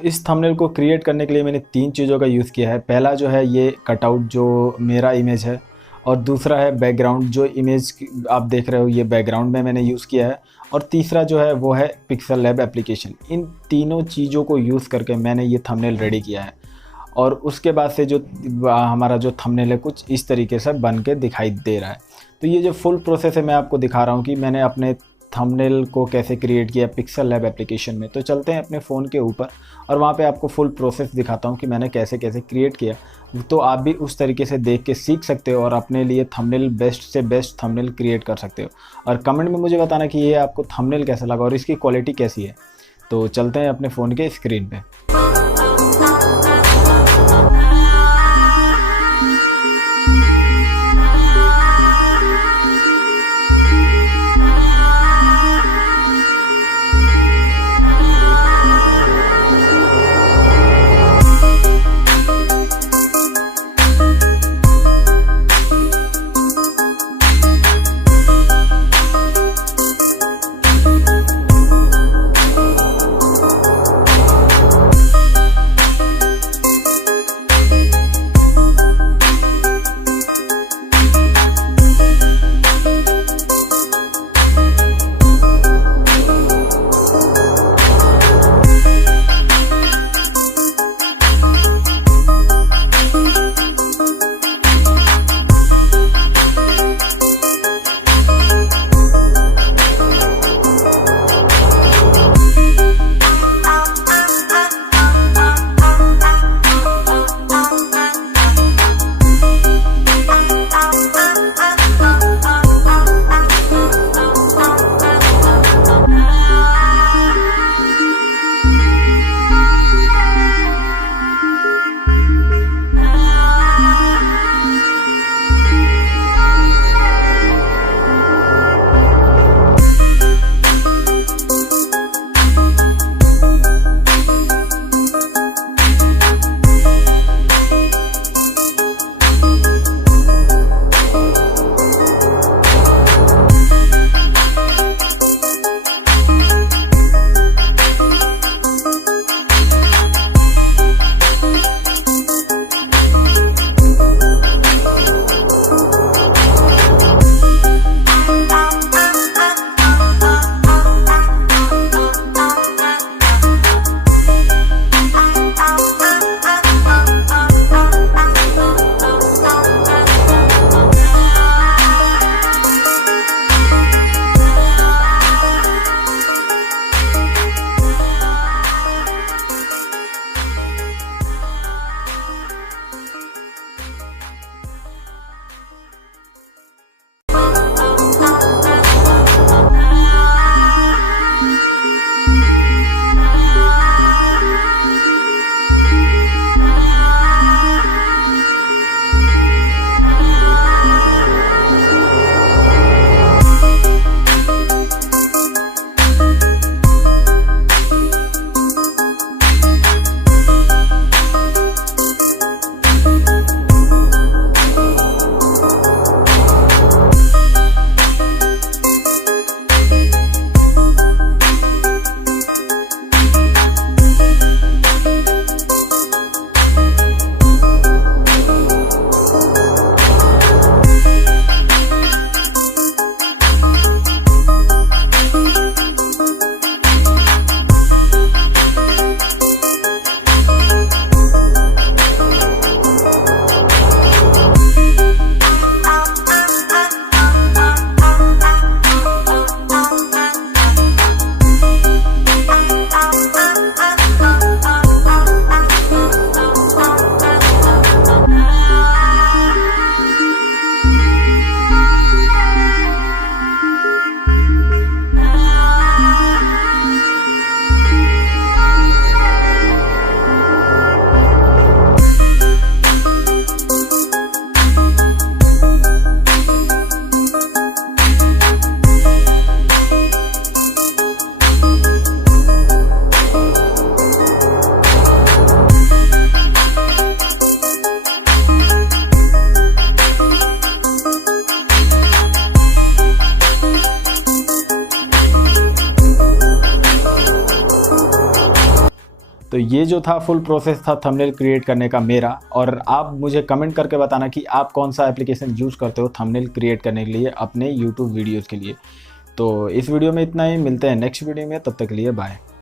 इस थंबनेल को क्रिएट करने के लिए मैंने 3 चीज़ों का यूज़ किया है। पहला जो है ये कटआउट जो मेरा इमेज है, और दूसरा है बैकग्राउंड, जो इमेज आप देख रहे हो ये बैकग्राउंड में मैंने यूज़ किया है, और तीसरा जो है वो है पिक्सेलैब एप्लीकेशन। इन तीनों चीज़ों को यूज़ करके मैंने ये थंबनेल रेडी किया है, और उसके बाद से जो हमारा जो थंबनेल है कुछ इस तरीके से बन के दिखाई दे रहा है। तो ये जो फुल प्रोसेस है मैं आपको दिखा रहा हूँ कि मैंने अपने थंबनेल को कैसे क्रिएट किया पिक्सेलैब एप्लीकेशन में। तो चलते हैं अपने फ़ोन के ऊपर और वहाँ पे आपको फुल प्रोसेस दिखाता हूँ कि मैंने कैसे कैसे क्रिएट किया। तो आप भी उस तरीके से देख के सीख सकते हो और अपने लिए थंबनेल बेस्ट से बेस्ट थंबनेल क्रिएट कर सकते हो। और कमेंट में मुझे बताना कि ये आपको थंबनेल कैसा लगा और इसकी क्वालिटी कैसी है। तो चलते हैं अपने फ़ोन के स्क्रीन पे। तो ये जो था फुल प्रोसेस था थंबनेल क्रिएट करने का मेरा। और आप मुझे कमेंट करके बताना कि आप कौन सा एप्लीकेशन यूज़ करते हो थंबनेल क्रिएट करने के लिए अपने यूट्यूब वीडियोज़ के लिए। तो इस वीडियो में इतना ही, मिलते हैं नेक्स्ट वीडियो में, तब तक के लिए बाय।